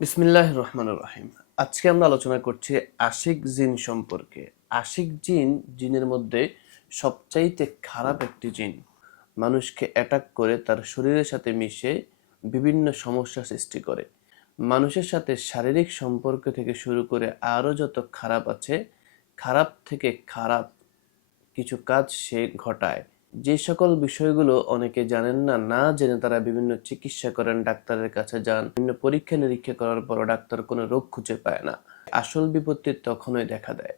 বিসমিল্লাহ রহমান রহিম। আজকে আমরা আলোচনা করছি আশিক জিন সম্পর্কে। আশিক জিন জিনের মধ্যে সবচাইতে খারাপ একটি জিন। মানুষকে অ্যাটাক করে, তার শরীরের সাথে মিশে বিভিন্ন সমস্যা সৃষ্টি করে। মানুষের সাথে শারীরিক সম্পর্ক থেকে শুরু করে আরও যত খারাপ আছে, খারাপ থেকে খারাপ কিছু কাজ সে ঘটায়। যে সকল বিষয়গুলো অনেকে জানেন না না জেনে তারা বিভিন্ন চিকিৎসা করেন, ডাক্তারের কাছে যান, বিভিন্ন পরীক্ষা নিরীক্ষা করার পর ডাক্তার কোনো রোগ খুঁজে পায় না। আসল বিপত্তি তখনই দেখা দেয়।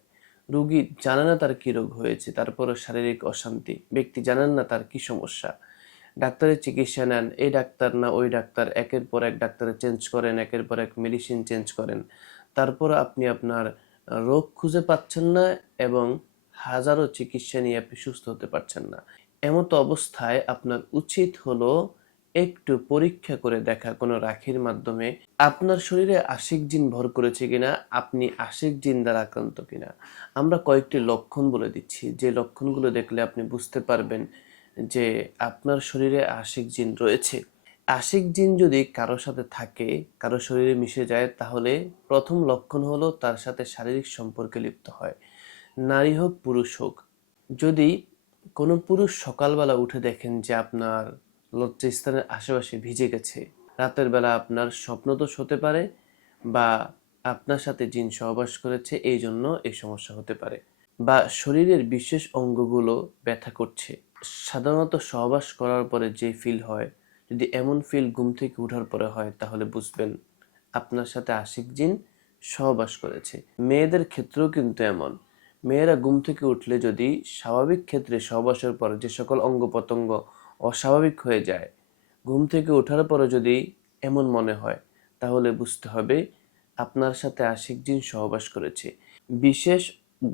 রুগী জানে না তার কি রোগ হয়েছে, তারপরও শারীরিক অশান্তি। ব্যক্তি জানেন না তার কি সমস্যা। ডাক্তারের চিকিৎসা নেন এই ডাক্তার না ওই ডাক্তার, একের পর এক ডাক্তারে চেঞ্জ করেন, একের পর এক মেডিসিন চেঞ্জ করেন। তারপর আপনি আপনার রোগ খুঁজে পাচ্ছেন না এবং হাজারো চিকিৎসা নিয়ে আপনি সুস্থ হতে পারছেন না। এমতো অবস্থায় আপনার উচিত হলো একটু পরীক্ষা করে দেখা কোনো রাখির মাধ্যমে আপনার শরীরে আশিক জিন ভর করেছে কিনা, আপনি আশিক জিন দ্বারা আক্রান্ত কিনা। আমরা কয়েকটি লক্ষণ বলে দিচ্ছি। যে লক্ষণগুলো দেখলে আপনি বুঝতে পারবেন যে আপনার শরীরে আশিক জিন রয়েছে। আশিক জিন যদি কারোর সাথে থাকে, কারও শরীরে মিশে যায়, তাহলে প্রথম লক্ষণ হলো তার সাথে শারীরিক সম্পর্কে লিপ্ত হয়। নারী হোক, পুরুষ হোক। যদি কোনো পুরুষ সকালবেলা উঠে দেখেন যে আপনার লজ্জাস্থানের আশেপাশে ভিজে গেছে। রাতের বেলা আপনার স্বপ্নদোষ হতে পারে বা আপনার সাথে জিন সহবাস করেছে, এই জন্য এই সমস্যা হতে পারে বা শরীরের বিশেষ অঙ্গগুলো ব্যথা করছে। সাধারণত সহবাস করার পরে যে ফিল হয়, যদি এমন ফিল ঘুম থেকে ওঠার পরে হয়, তাহলে বুঝবেন আপনার সাথে আশিক জিন সহবাস করেছে। মেয়েদের ক্ষেত্রেও কিন্তু এমন। মেয়েরা ঘুম থেকে উঠলে যদি স্বাভাবিক ক্ষেত্রে সহবাসের পর যে সকল অঙ্গ প্রত্যঙ্গ অস্বাভাবিক হয়ে যায়, ঘুম থেকে ওঠার পরে যদি এমন মনে হয়, তাহলে বুঝতে হবে আপনার সাথে আশিক জিন সহবাস করেছে। বিশেষ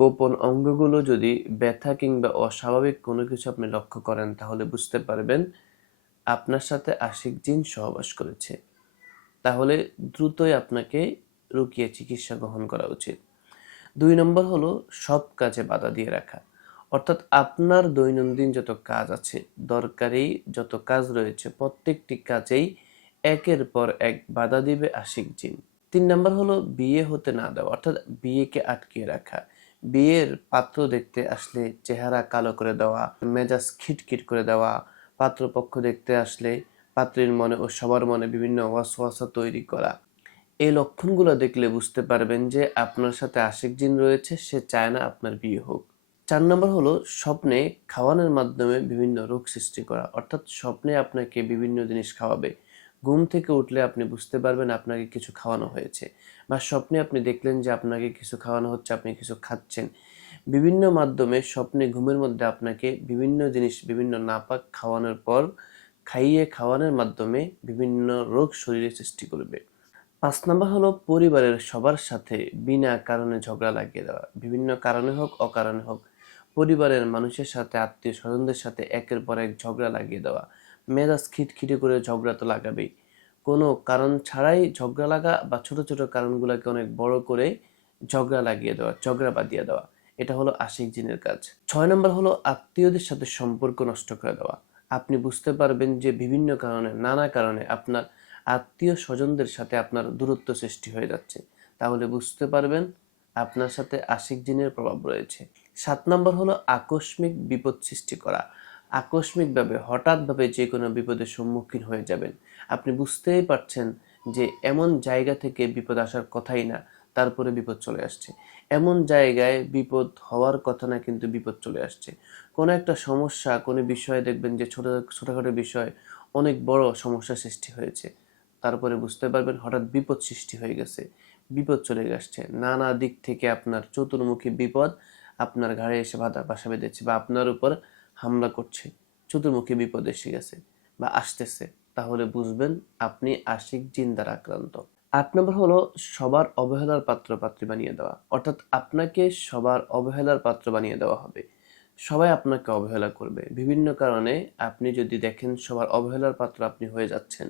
গোপন অঙ্গগুলো যদি ব্যথা কিংবা অস্বাভাবিক কোনো কিছু আপনি লক্ষ্য করেন, তাহলে বুঝতে পারবেন আপনার সাথে আশিক জিন সহবাস করেছে। তাহলে দ্রুতই আপনাকে রুকিয়ে চিকিৎসা গ্রহণ করা উচিত। দুই নম্বর হলো সব কাজে বাধা দিয়ে রাখা। অর্থাৎ আপনার দৈনন্দিন যত কাজ আছে দরকারি যত কাজ রয়েছে, প্রত্যেকটি কাজেই একের পর এক বাধা দিবে আশিক জিন। তিন নম্বর হলো বিয়ে হতে না দেওয়া, অর্থাৎ বিয়েকে আটকিয়ে রাখা। বিয়ের পাত্র দেখতে আসলে চেহারা কালো করে দেওয়া, মেজাজ খিটখিট করে দেওয়া, পাত্রপক্ষ দেখতে আসলে পাত্রীর মনে ও সবার মনে বিভিন্ন ওয়াসওয়াসা তৈরি করা। এই লক্ষণগুলো দেখলে বুঝতে পারবেন যে আপনার সাথে আশিক জিন রয়েছে, সে চায় না আপনার বিয়ে হোক। চার নম্বর হলো স্বপ্নে খাওয়ানোর মাধ্যমে বিভিন্ন রোগ সৃষ্টি করা। অর্থাৎ স্বপ্নে আপনাকে বিভিন্ন জিনিস খাওয়াবে। ঘুম থেকে উঠলে আপনি বুঝতে পারবেন আপনাকে কিছু খাওয়ানো হয়েছে বা স্বপ্নে আপনি দেখলেন যে আপনাকে কিছু খাওয়ানো হচ্ছে, আপনি কিছু খাচ্ছেন। বিভিন্ন মাধ্যমে স্বপ্নে ঘুমের মধ্যে আপনাকে বিভিন্ন জিনিস, বিভিন্ন নাপাক খাওয়ানোর পর, খাইয়ে খাওয়ানোর মাধ্যমে বিভিন্ন রোগ শরীরে সৃষ্টি করবে। পাঁচ নাম্বার হলো পরিবারের সবার সাথে বিনা কারণে ঝগড়া লাগিয়ে দেওয়া। বিভিন্ন কারণে হোক, অকারণে হোক, পরিবারের মানুষের সাথে আত্মীয় স্বজনদের সাথে একের পর এক ঝগড়া লাগিয়ে দেওয়া। মেজাজ খিটখিটে করে ঝগড়া তো লাগাবেই। কোনো কারণ ছাড়াই ঝগড়া লাগা বা ছোট ছোট কারণগুলোকে অনেক বড় করে ঝগড়া লাগিয়ে দেওয়া, ঝগড়া বাদিয়ে দেওয়া। এটা হলো আশিক জিনের কাজ। ছয় নম্বর হলো আত্মীয়দের সাথে সম্পর্ক নষ্ট করে দেওয়া। আপনি বুঝতে পারবেন যে বিভিন্ন কারণে, নানা কারণে আপনার আত্মীয় স্বজনদের সাথে আপনার দূরত্ব সৃষ্টি হয়ে যাচ্ছে। তাহলে বুঝতে পারবেন আপনার সাথে আশিক জিনের প্রভাব রয়েছে। সাত নম্বর হলো আকস্মিক বিপদ সৃষ্টি করা। আকস্মিকভাবে হঠাৎভাবে যে কোনো বিপদের সম্মুখীন হয়ে যাবেন। আপনি বুঝতেই পারছেন যে এমন জায়গা থেকে বিপদ আসার কথাই না, তারপরে বিপদ চলে আসছে। এমন জায়গায় বিপদ হওয়ার কথা না, কিন্তু বিপদ চলে আসছে। কোনো একটা সমস্যা, কোনো বিষয়ে দেখবেন যে ছোট, ছোটোখাটো বিষয় অনেক বড় সমস্যা সৃষ্টি হয়েছে। তারপরে বুঝতে পারবেন হঠাৎ বিপদ সৃষ্টি হয়ে গেছে, বিপদ চলে আসছে। নানা দিক থেকে আপনার চতুর্মুখী বিপদ আপনার ঘাড়ে এসে বাধা, বাসা বেঁধেছে বা আপনার উপর হামলা করছে, চতুর্মুখী বিপদ এসে গেছে বা আসতেছে। তাহলে বুঝবেন আপনি আশিক জিন দ্বারা আক্রান্ত। আট নম্বর হলো সবার অবহেলার পাত্র পাত্রী বানিয়ে দেওয়া। অর্থাৎ আপনাকে সবার অবহেলার পাত্র বানিয়ে দেওয়া হবে। সবাই আপনাকে অবহেলা করবে। বিভিন্ন কারণে আপনি যদি দেখেন সবার অবহেলার পাত্র আপনি হয়ে যাচ্ছেন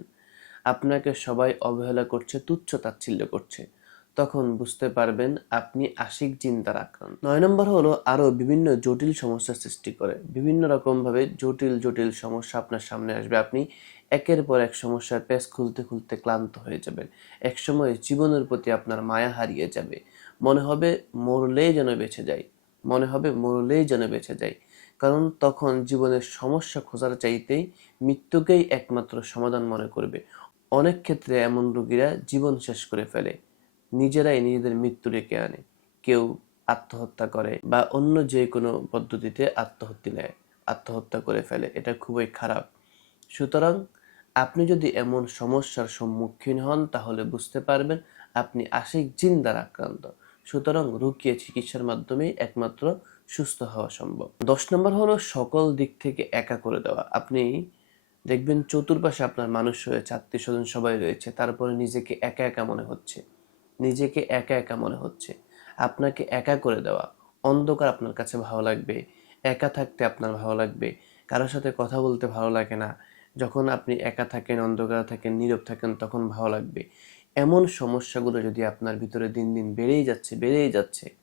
আপনাকে সবাই অবহেলা করছে, তুচ্ছ তাচ্ছিল্য করছে। তখন বুঝতে পারবেন আপনি আশিক চিন্তার আক্রান্ত। নয় নম্বর হলো আরও বিভিন্ন জটিল সমস্যা সৃষ্টি করে। বিভিন্ন রকমভাবে জটিল জটিল সমস্যা আপনার সামনে আসবে। আপনি একের পর এক সমস্যার পেস খুলতে খুলতে ক্লান্ত হয়ে যাবেন। একসময় জীবনের প্রতি আপনার মায়া হারিয়ে যাবে। মনে হবে মরলেই যেন বেঁচে যাই। মনে হবে মরলেই যেন বেঁচে যাই। কারণ তখন জীবনের সমস্যা খোঁজার চাইতেই মৃত্যুকেই একমাত্র সমাধান মনে করবে। অনেক ক্ষেত্রে এমন রোগীরা জীবন শেষ করে ফেলে। নিজেরাই নিজেদের মৃত্যু ডেকে আনে। কেউ আত্মহত্যা করে বা অন্য যে কোনো পদ্ধতিতে আত্মহত্যা নেয়, আত্মহত্যা করে ফেলে। এটা খুবই খারাপ। সুতরাং আপনি যদি এমন সমস্যার সম্মুখীন হন, তাহলে বুঝতে পারবেন আপনি আশিক জিন দ্বারা আক্রান্ত। সুতরাং রুকিয়ে চিকিৎসার মাধ্যমেই একমাত্র সুস্থ হওয়া সম্ভব। দশ নম্বর হলো সকল দিক থেকে একা করে দেওয়া। আপনি দেখবেন চতুর্পাশে আপনার মানুষ রয়েছে আত্মীয় স্বজন সবাই রয়েছে, তারপরে নিজেকে একা একা মনে হচ্ছে। নিজেকে একা একা মনে হচ্ছে। আপনাকে একা করে দেওয়া। অন্ধকার আপনার কাছে ভালো লাগবে। একা থাকতে আপনার ভালো লাগবে। কারোর সাথে কথা বলতে ভালো লাগে না। যখন আপনি একা থাকেন, অন্ধকার থাকেন, নীরব থাকেন, তখন ভালো লাগবে। এমন সমস্যাগুলো যদি আপনার ভিতরে দিন দিন বেড়েই যাচ্ছে বেড়েই যাচ্ছে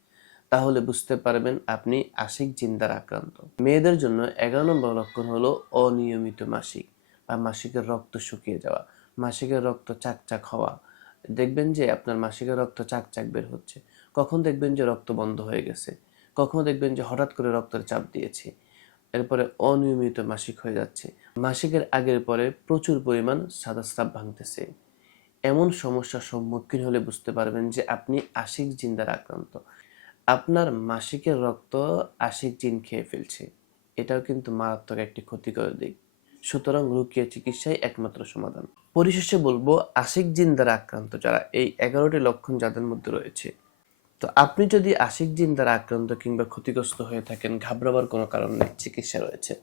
তাহলে বুঝতে পারবেন আপনি আশিক জিন্দার আক্রান্ত। মেয়েদের জন্য এগারো নম্বর লক্ষণ হলো অনিয়মিত মাসিক বা মাসিকের রক্ত শুকিয়ে যাওয়া, মাসিকের রক্ত চাকচাক হওয়া। দেখবেন যে আপনার মাসিকের রক্ত চাকচাক বের হচ্ছে। কখন দেখবেন যে রক্ত বন্ধ হয়ে গেছে? কখনো দেখবেন যে হঠাৎ করে রক্তের চাপ দিয়েছে? এরপরে অনিয়মিত মাসিক হয়ে যাচ্ছে। মাসিকের আগের পরে প্রচুর পরিমাণ সাদা স্রাব ভাঙতেছে। এমন সমস্যার সম্মুখীন হলে বুঝতে পারবেন যে আপনি আশিক জিন্দার আক্রান্ত। আপনার মাসিকের রক্ত আশিক জিন খেয়ে ফেলছে। এটাও কিন্তু মারাত্মক একটি ক্ষতিকর দিক। সুতরাং রুকিয়া চিকিৎসাই একমাত্র সমাধান। পরিশেষে বলব, আশিক জিন দ্বারা আক্রান্ত যারা, এই এগারোটি লক্ষণ যাদের মধ্যে রয়েছে। তো আপনি যদি আশিক জিন দ্বারা আক্রান্ত কিংবা ক্ষতিগ্রস্ত হয়ে থাকেন, ঘাবড়াবার কোনো কারণ নেই, চিকিৎসা রয়েছে।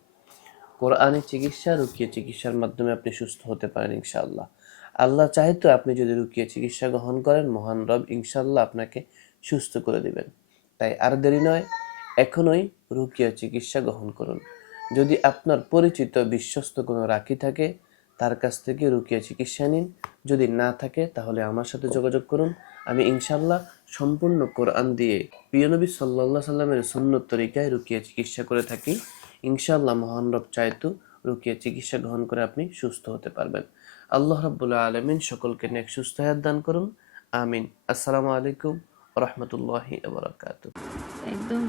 কোরআনের চিকিৎসা রুকিয়ে চিকিৎসার মাধ্যমে আপনি সুস্থ হতে পারেন, ইনশাআল্লাহ। আল্লাহ চাহে তো আপনি যদি রুকিয়ে চিকিৎসা গ্রহণ করেন, মহান রব ইনশাআল্লাহ আপনাকে সুস্থ করে দিবেন। তাই আর দেরি নয়, এখনই রুকিয়া চিকিৎসা গ্রহণ করুন। যদি আপনার পরিচিত বিশ্বস্ত কোনো রাখি থাকে, তার কাছ থেকে রুকিয়া চিকিৎসা নিন। যদি না থাকে, তাহলে আমার সাথে যোগাযোগ করুন। আমি ইনশাল্লাহ সম্পূর্ণ কোরআন দিয়ে প্রিয়নবী সাল্লাহ সাল্লামের সুন্নত তরিকায় রুকিয়া চিকিৎসা করে থাকি। ইনশাআল্লাহ মহান রব চাইতু রুকিয়া চিকিৎসা গ্রহণ করে আপনি সুস্থ হতে পারবেন। আল্লাহ রাব্বুল্লাহ আলমিন সকলকে নেক সুস্থ হায়াত দান করুন। আমিন। আসসালামু আলাইকুম রহমতুল্লাহি আবরাকাত একদম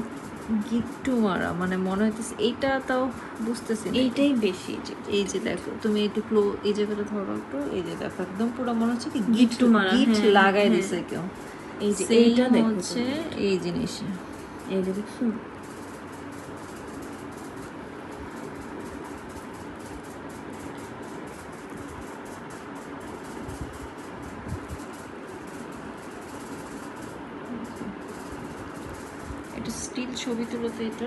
গিট্টু মারা মানে মনে হইতেছে এইটা তাও বুঝতেছি এইটাই বেশি যে এই যে দেখো তুমি একটু ক্লো এই জায়গাটা ধরো একটু এই যে দেখো একদম পুরো মনে হচ্ছে কি গিট্টু মারা, গিট হ্যাঁ, লাগাই হ্যাঁ। দিছে কেউ। এই যে এইটা দেখো হচ্ছে এই জিনিস এই যে দেখছ ছবি তুলো তো এটা।